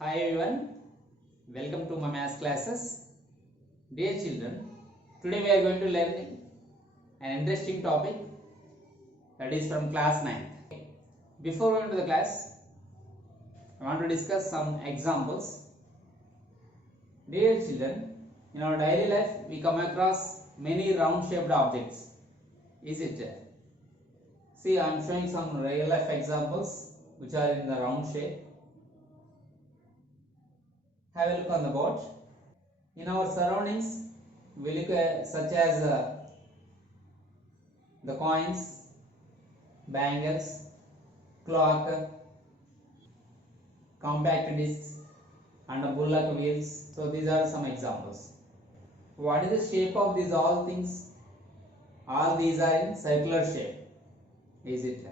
Hi everyone, welcome to my maths classes. Dear children, today we are going to learn an interesting topic that is from class 9. Before going to the class, I want to discuss some examples. Dear children, in our daily life we come across many round shaped objects. Is it? See, I am showing some real life examples which are in the round shape. Have a look on the board. In our surroundings, we look at such as the coins, bangles, clock, compact discs and bullock wheels. So these are some examples. What is the shape of these all things? All these are in circular shape. Is it?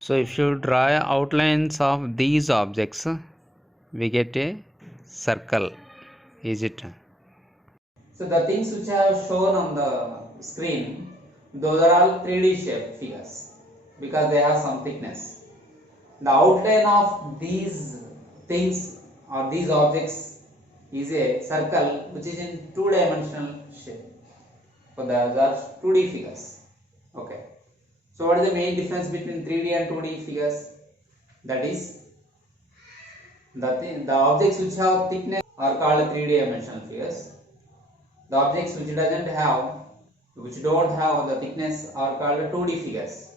So if you draw outlines of these objects, we get a circle. Is it? So the things which I have shown on the screen, those are all 3D shape figures because they have some thickness. The outline of these things or these objects is a circle which is in two-dimensional shape. So those are 2D figures. Okay. So what is the main difference between 3D and 2D figures? That is, the objects which have thickness are called 3D-dimensional figures. The objects which don't have the thickness are called 2D figures.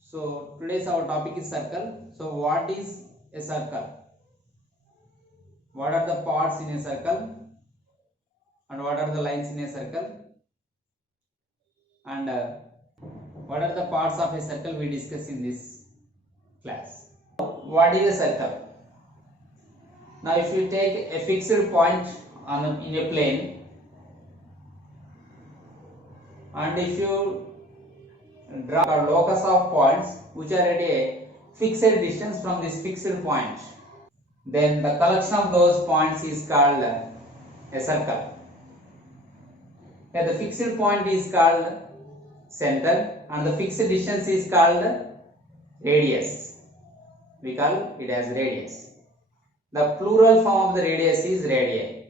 So today's our topic is circle. So what is a circle? What are the parts in a circle? And what are the lines in a circle? And what are the parts of a circle we discuss in this class? What is a circle? Now if you take a fixed point in a plane, and if you draw a locus of points which are at a fixed distance from this fixed point, then the collection of those points is called a circle. Here the fixed point is called center and the fixed distance is called radius. We call it as radius. The plural form of the radius is radii.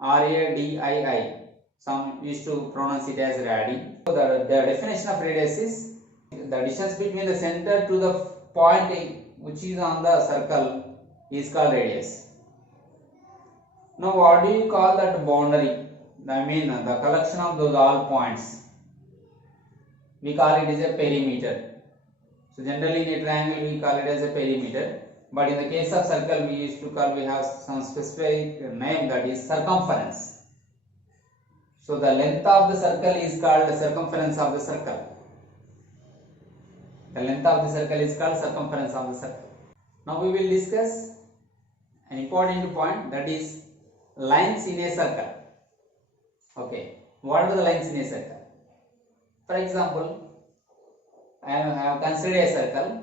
R-A-D-I-I. Some used to pronounce it as radi. So the definition of radius is the distance between the center to the point which is on the circle is called radius. Now what do you call that boundary? I mean the collection of those all points. We call it as a perimeter. So generally in a triangle we call it as a perimeter. But in the case of circle we have some specific name, that is circumference. So the length of the circle is called the circumference of the circle. The length of the circle is called circumference of the circle. Now we will discuss an important point, that is lines in a circle. Okay, what are the lines in a circle? For example, I have considered a circle.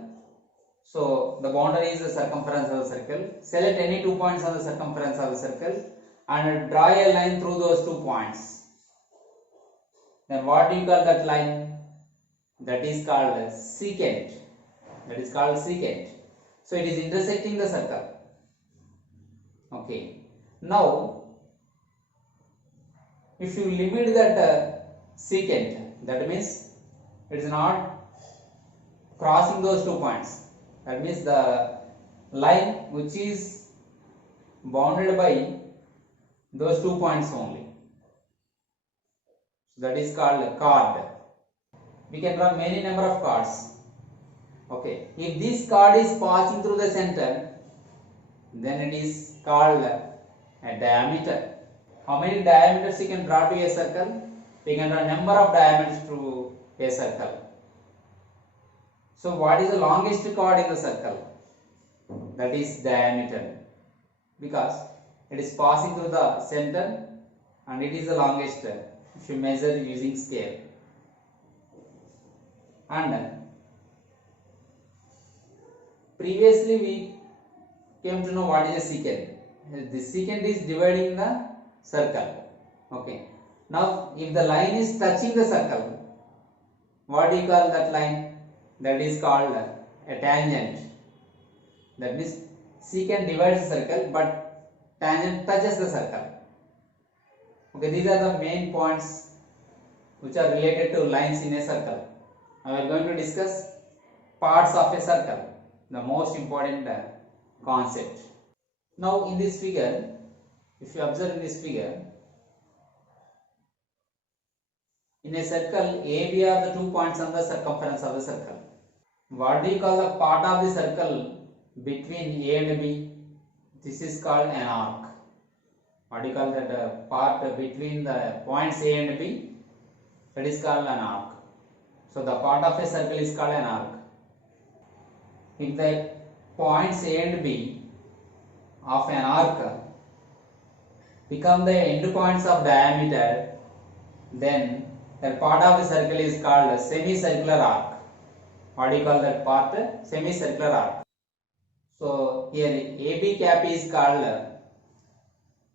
So the boundary is the circumference of the circle. Select any 2 points on the circumference of the circle and draw a line through those 2 points. Then what do you call that line? That is called secant. That is called secant. So it is intersecting the circle. Okay. Now, if you limit that secant, that means it is not crossing those 2 points. That means the line which is bounded by those 2 points only. So that is called a chord. We can draw many number of chords. Okay. If this chord is passing through the center, then it is called a diameter. How many diameters you can draw to a circle? We can draw number of diameters to a circle. So what is the longest chord in the circle? That is diameter, because it is passing through the center and it is the longest if you measure using scale. And previously we came to know what is a secant. The secant is dividing the circle. Okay. Now if the line is touching the circle, what do you call that line? That is called a tangent. That means secant divides the circle but tangent touches the circle. Okay, these are the main points which are related to lines in a circle. Now we are going to discuss parts of a circle, the most important concept. Now in this figure, if you observe in this figure, in a circle, AB are the 2 points on the circumference of the circle. What do you call the part of the circle between A and B? This is called an arc. What do you call that part between the points A and B? That is called an arc. So the part of a circle is called an arc. If the points A and B of an arc become the end points of diameter, then that part of the circle is called a semicircular arc. What do you call that part? Semicircular arc. So here AB cap is called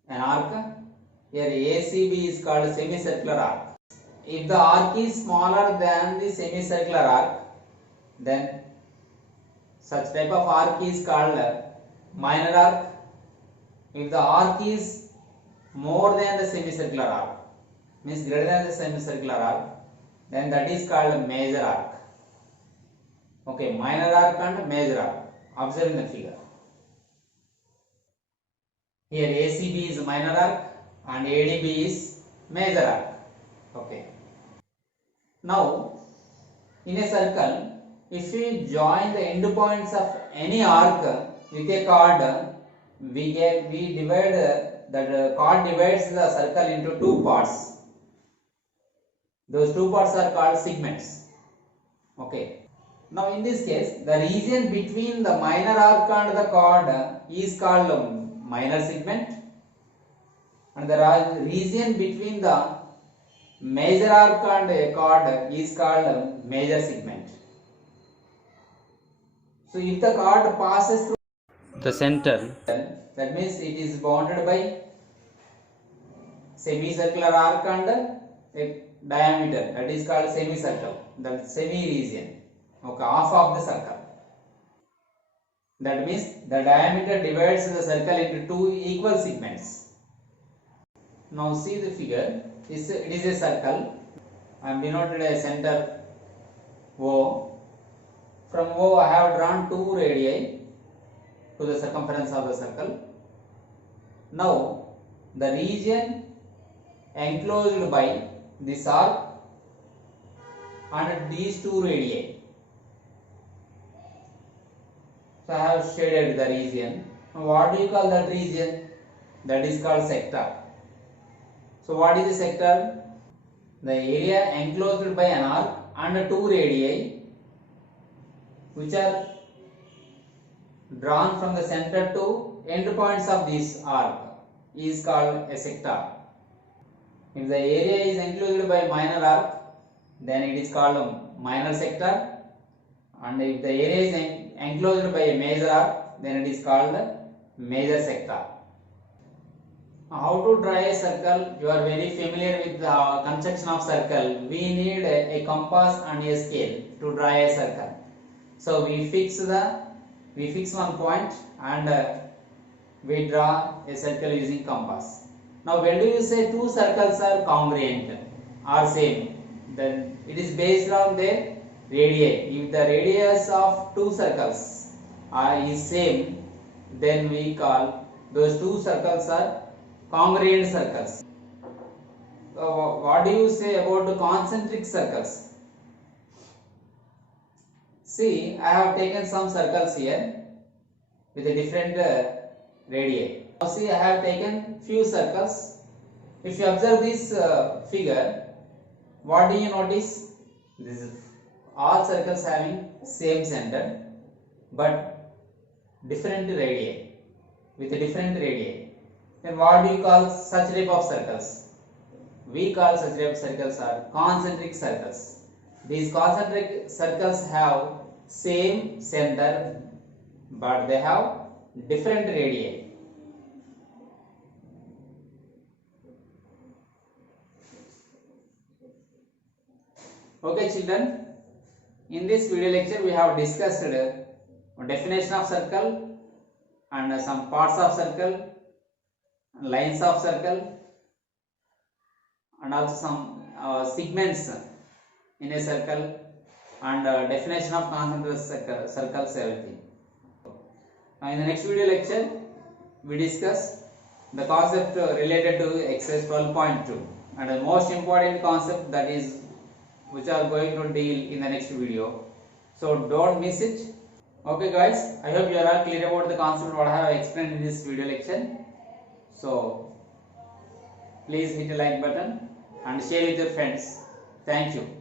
an arc. Here ACB is called a semicircular arc. If the arc is smaller than the semicircular arc, then such type of arc is called minor arc. If the arc is more than the semicircular arc, means greater than the semicircular arc, then that is called major arc. Okay, minor arc and major arc. Observe in the figure. Here ACB is minor arc and ADB is major arc. Okay. Now, in a circle, if we join the end points of any arc with a chord, we divide that chord divides the circle into 2 parts. Those 2 parts are called segments. Okay. Now in this case, the region between the minor arc and the chord is called minor segment, and the region between the major arc and a chord is called major segment. So if the chord passes through The center. that means it is bounded by semicircular arc and a diameter, that is called semicircle, the semi-region. Okay, half of the circle. That means the diameter divides the circle into 2 equal segments. Now see the figure. It is a circle. I am denoted a center O. From O I have drawn 2 radii to the circumference of the circle. Now the region enclosed by this arc and these 2 radii. So I have shaded the region. What do you call that region? That is called sector. So what is a sector? The area enclosed by an arc and 2 radii which are drawn from the center to end points of this arc is called a sector. If the area is enclosed by minor arc, then it is called a minor sector, and if the area is enclosed by a major arc, then it is called a major sector. How to draw a circle? You are very familiar with the construction of circle. We need a compass and a scale to draw a circle. So we fix one point and we draw a circle using compass. Now when do you say 2 circles are congruent or same? Then it is based on their radii. If the radius of 2 circles is same, then we call those 2 circles are congruent circles. What do you say about the concentric circles? See, I have taken some circles here with a different radii. Now see, I have taken few circles. If you observe this figure, what do you notice? This is all circles having same center but different radii, with a different radii. Then what do you call such type of circles? We call such type of circles are concentric circles. These concentric circles have same center but they have different radii. Okay children, in this video lecture we have discussed definition of circle, and some parts of circle, lines of circle, and also some segments in a circle, and definition of concentric circles, everything. Now in the next video lecture we discuss the concept related to exercise 12.2 and the most important concept that is which are going to deal in the next video. So don't miss it. Okay guys, I hope you are all clear about the concept what I have explained in this video lecture. So please hit the like button and share with your friends. Thank you.